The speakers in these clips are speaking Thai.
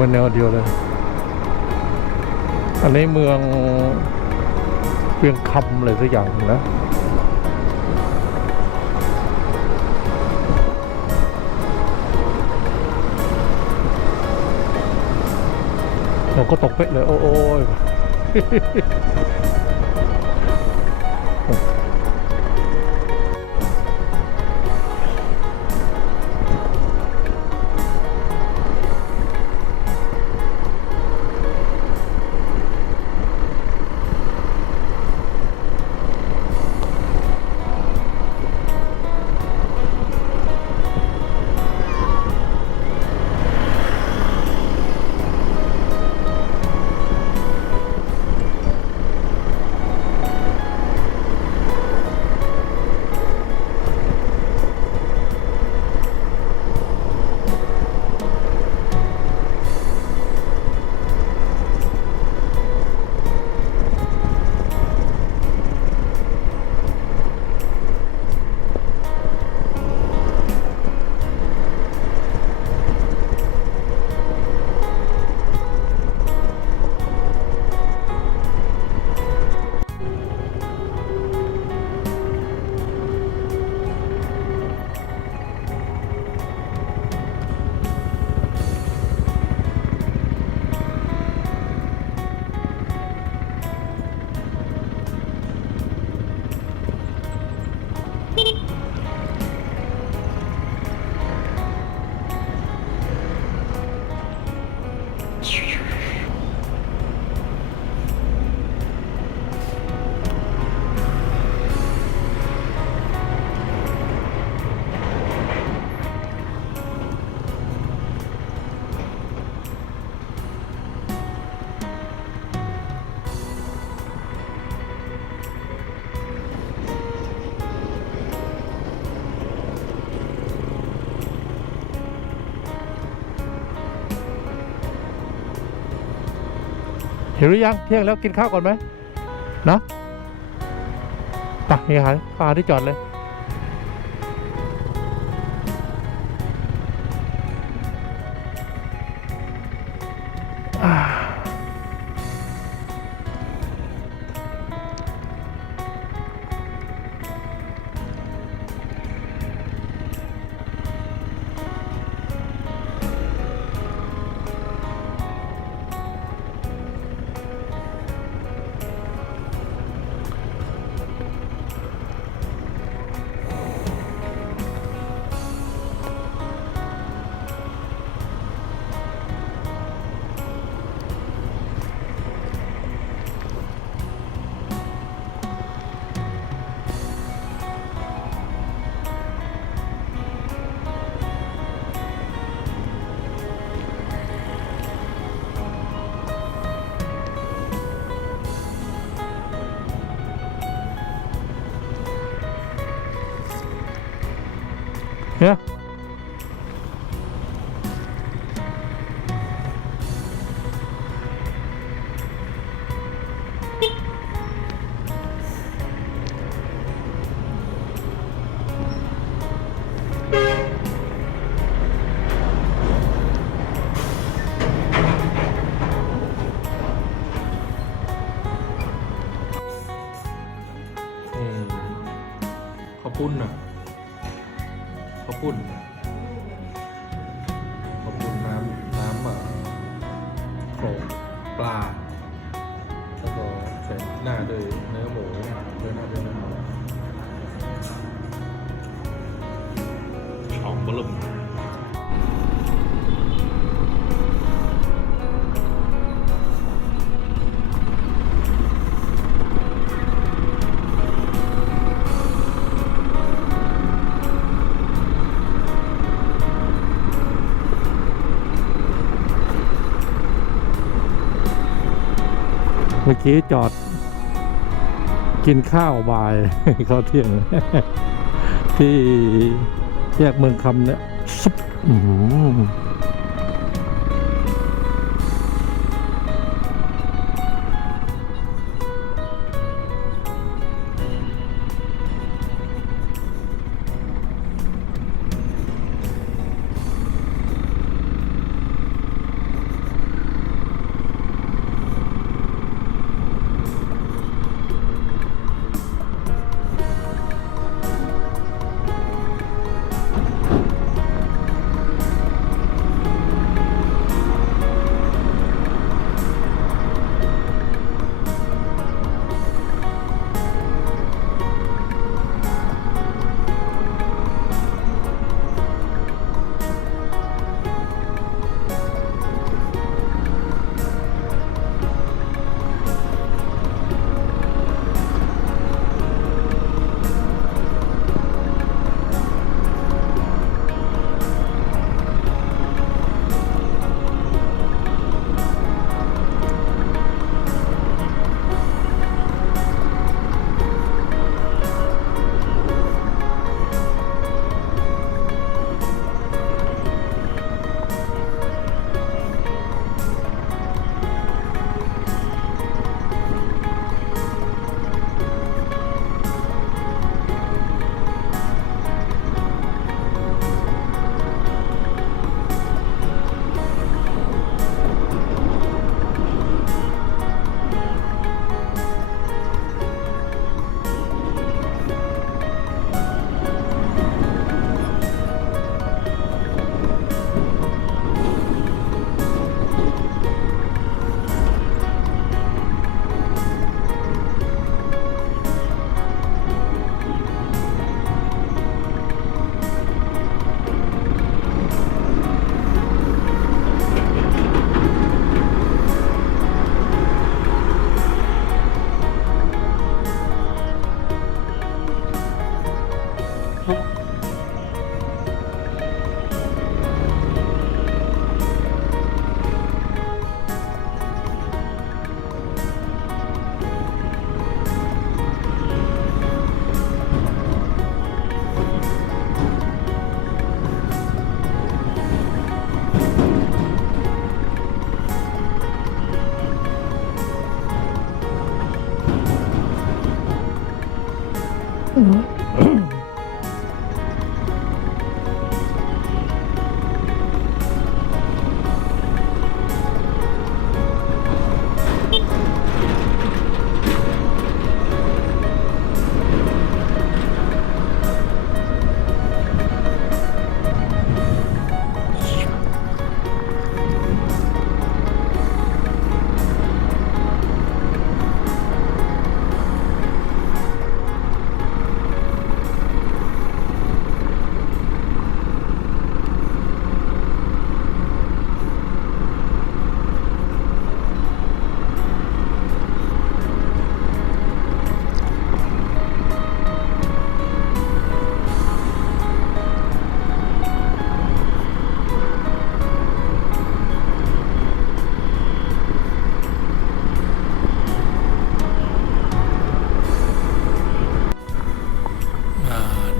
เป็นแนวเดียวเลยอันนี้เมืองเวียงคำอะไรสักอย่างนะเราก็ตกเป๊ะเลยโอ้ยหิวหรือยังเที่ยงแล้วกินข้าวก่อนไหมเนาะไปนี่หาปลาที่จอดเลยเนี่ยข้าวปุ้นนะข้าวปุ้นน้ำโขลกปลาแล้วก็ใส่หน้าด้วยเนื้อหมูด้วยหน้าด้วยเนื้อหมูช่องบลุ่มเมื่อกี้จอดกินข้าวบ่าย ข้าวเที่ยง ที่แยกเมืองคำเนี่ยซุป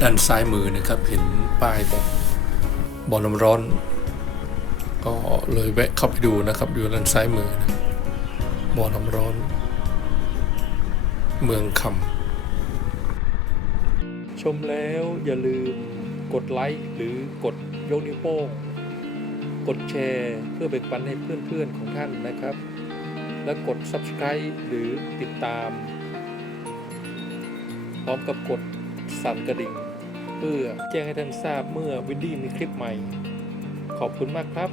ด้านซ้ายมือนะครับเห็นป้ายบอกบ่อน้ำร้อน ก็เลยแวะเข้าไปดูนะครับอยู่ด้านซ้ายมือนะบ่อน้ำร้อน เมืองคำชมแล้วอย่าลืมกดไลค์หรือกดยกนิ้วโป้งกดแชร์เพื่อแบ่งปันให้เพื่อนๆของท่านนะครับ และกด Subscribe หรือติดตามพร้อมกับกดสั่นกระดิ่งเพื่อแจ้งให้ท่านทราบเมื่อวินดี้มีคลิปใหม่ขอบคุณมากครับ